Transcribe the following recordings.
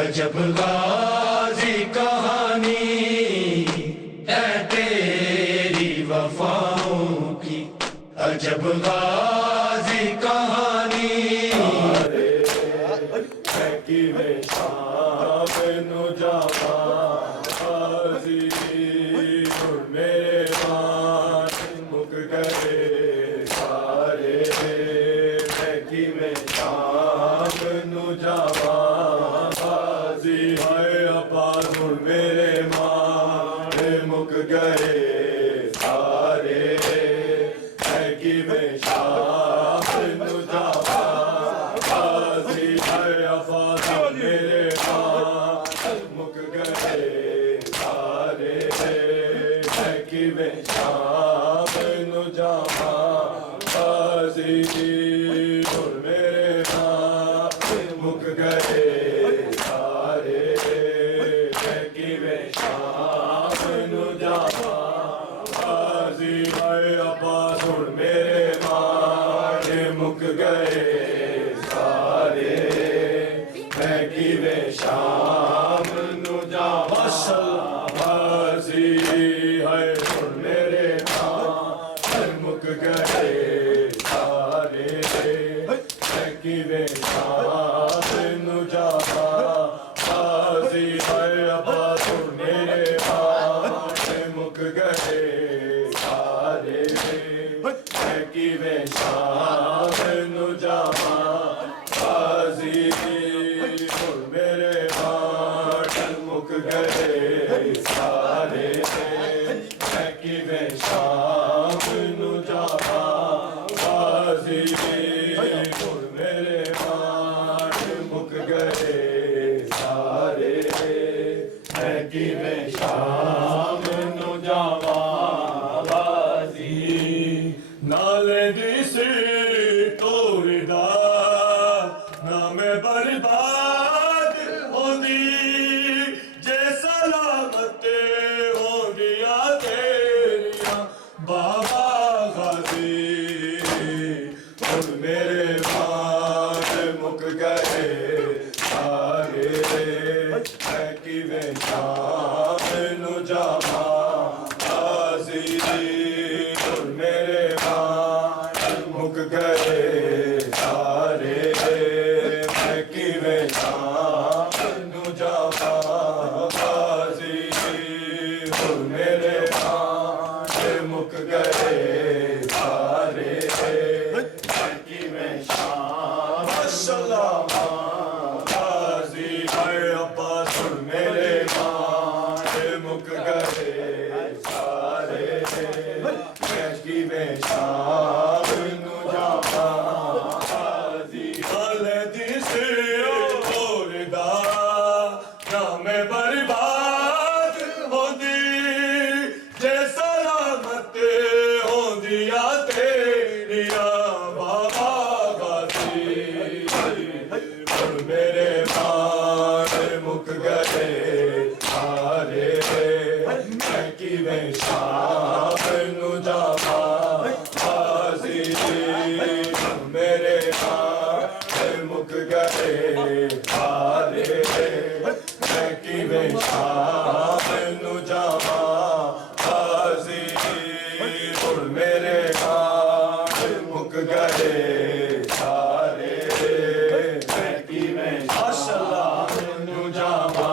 अजब गाजी कहानी है तेरी वफाओं की, अजब गाजी कहानी। कि वे शाम नु जावा गाजी मेरे मान मुक गए सारे। कि वे शाम नु जावा गाजी है अब्बास मेरे मान मुक गए सारे। कि वे शाम नु जावा गाजी है अब्बास मेरे मान मुक गए सारे। कि वे शाम नु जावा गाजी मेरे मान मुक गए सारे। कि वे शाम नु जावा गाजी है अब्बास मेरे मान मुक गए सारे। कि वे शाम नु जावा गाजी है मेरे मान मुक गए सारे। कि वे शाम नु जावा गाजी है अब्बास मेरे मान मुक गए सारे। कि वे शाम नु जावा गाजी मेरे मान मुक गए सारे। कि वे शाम नु जावा गाजी मेरे मान मुक गए सारे। कि वे शाम नु जावा गाजी नाले दिस तोड़दा ना मैं बर्बाद होंदी जे सलामत होंदिया तेरिया बाबा गाजी। मेरे मान मुक गए सारे। कि वे शाम नु जावा गाजी मेरे मान मुक गए सारे। कि वे शाम नु जावा गाजी मेरे मान मुक गए सारे। कि वे शाम गाजी है अब्बास मेरे मान मुक गए सारे। कि वे शाम नु जावा गाजी दिस तोड़दा ना मैं बर्बाद होंदी जे सलामत होंदिया तेरिया बाबा गाजी। मेरे मान मुक गए सारे। कि वे शाम नु जावा गाजी मेरे मान मुक गए सारे। कि वे शाम नु जावा गाजी मेरे मान मुक गए सारे। कि वे शाम नु जावा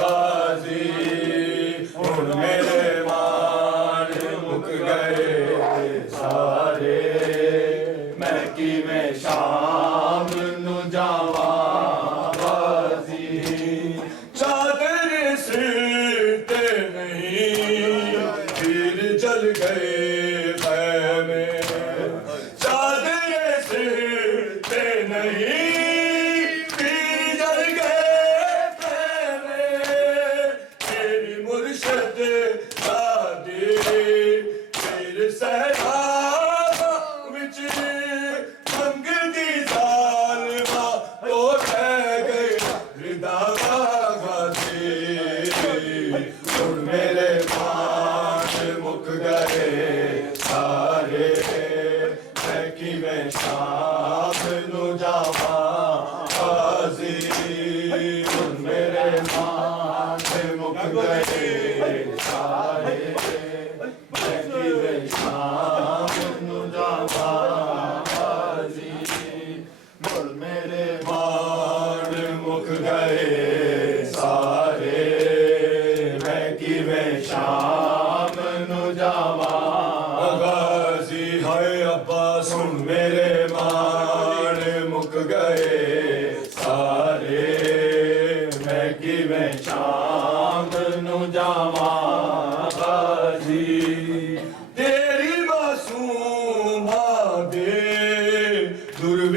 गाजी मेरे मान मुक गए सारे। कि वे शाम नु जावा गाजी चादर सिर ते नहीं फिर जल गए खैमे। चादर सिर ते नहीं फिर जल गए खैमे। तेरी मुर्शद दादी फिर सहराब विच मंगदी जालमा तो रह गए रिदा गाजी। मेरे मान मुक गए सारे। कि वे शाम नु जावा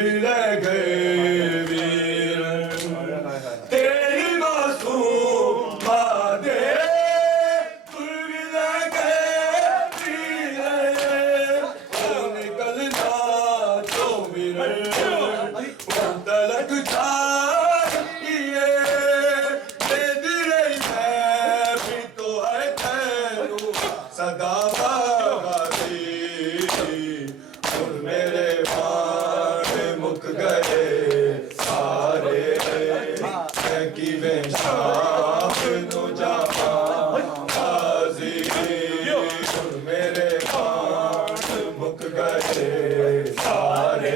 भी रह गए वीर तेरी मासूम बादे भी रह गए वीर ओ निकलना तो वीर वो तलक चाहिए तेरी रही मैं भी तो है तेरू सदा मेरे बाण मुक गए सारे की वे शाम नु जाबाजी मेरे बाण मुक गए सारे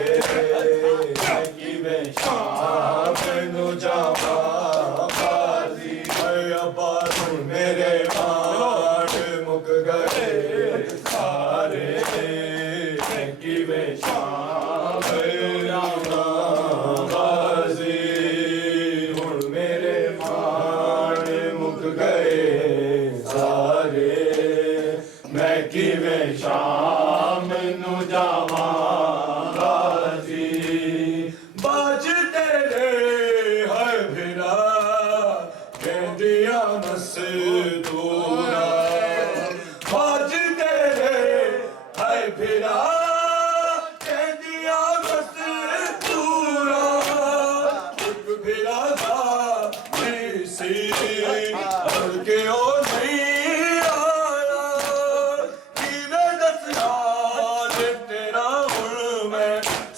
की वे शाम नु जाबाजी अब्बा मेरे बाण मुक गए सारे की वे शाम बाजी हुण मेरे बाण मुक गए सारे मैं किवें शाम नू जावां बाजी बाज तेरे है भिरा कहंदियां मसदूरा बाज तेरे है भिरा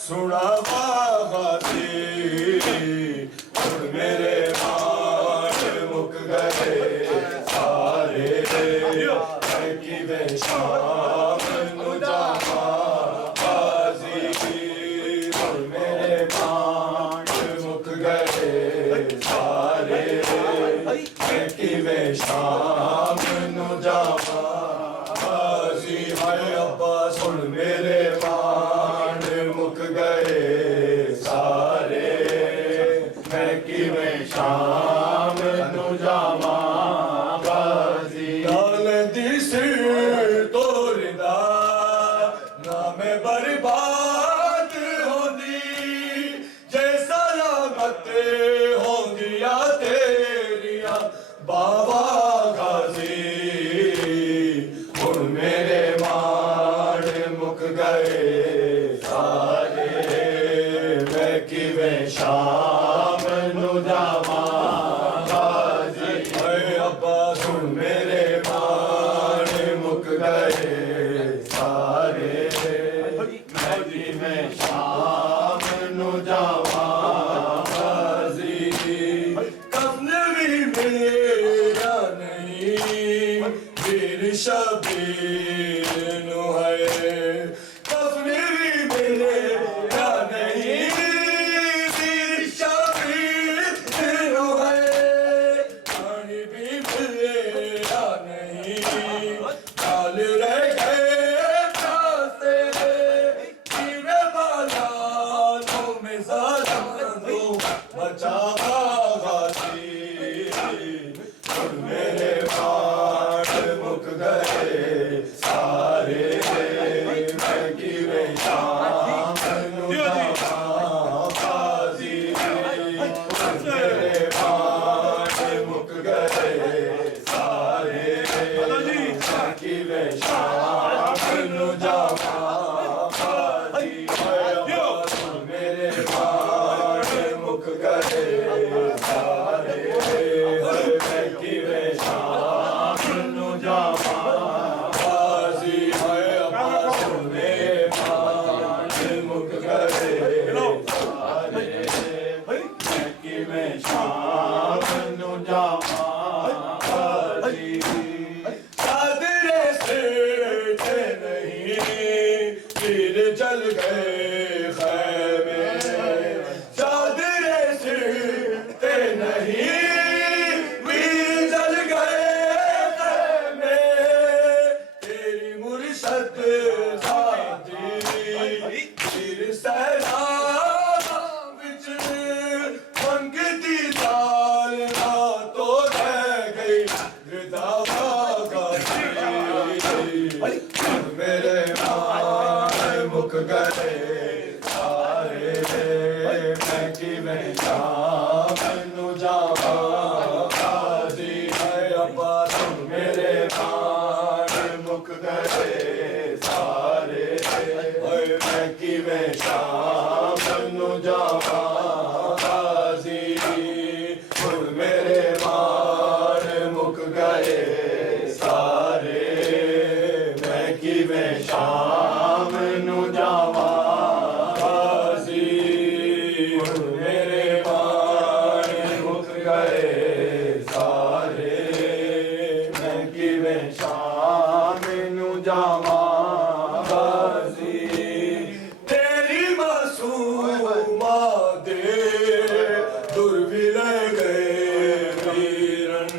सुना बाजी मेरे बाण मुक गए सारे की वे शाम नु जावां बाजी मेरे बाण मुक गए सारे की वे शाम नु जावां बाजी हाय अब्बा सुन मेरे बाण मुक गए सारे मैं किवें शाम नू जावां बाजी गाल दी सिर तोड़दा ना मैं बर्बाद होंदी जे सलामत होंदिया तेरिया बाबा गाजी हुण मेरे बाण मुक गए किवें शाम नु जावां बाजी अब्बा सुन मेरे बाण मुक गए सारे मैं किवें शाम नु जावां बाजी कफन भी मेरा नहीं वीर शबीर नु है कफन भी मेरा नहीं Zara मैं किवें शाम नू जावां गाजी है अब्बा सुन मेरे प्राण मुक गए सारे ओए मैं किवें शाम नू जावां गाजी सुन मेरे प्राण मुक गए सारे मैं किवें शाम नू जावां गाजी हुण मेरे प्राण मुक गए सारे मैं किवें शाम नू जावां गाजी तेरी मासूमा दे दुर भी ले गए वीरन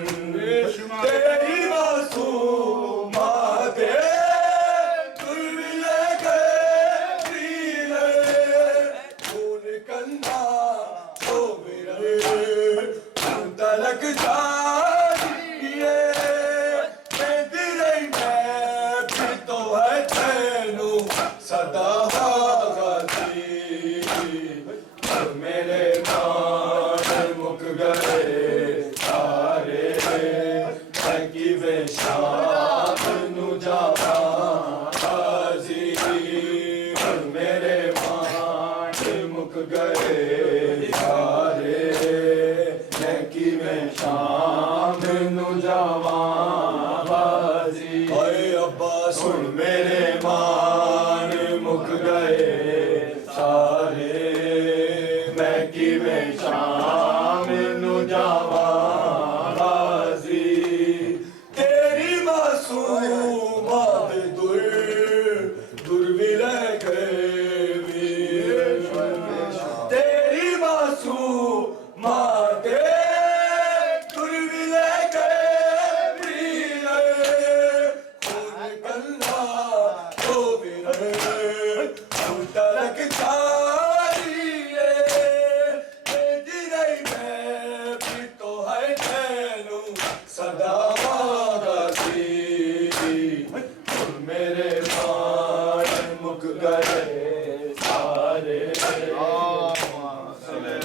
तेरी मासूमा दे दुर भी ले गए वीरन खून कंधा तो वीरन खून तलक जाइए मैं तेरे मैं भी तो है तेनू सदा गाजी मेरे प्राण मुक गए सारे मैं किवें शाम नू जावां गाजी मेरे प्राण मुक गए सारे मैं किवें शाम नू जावां गाजी ओए अब्बा सुन मेरे मान मुक गए सारे मैं किवें शाम नू जावां गाजी तेरी मासूमात दुर भी ले गए वीर तेरी मासूमात दुर भी ले गए वीर खून कंधा तो वीर खून तलक जाइए तेरी रही मैं भी तो है तेनू सदा गाजी मेरे प्राण मुक गए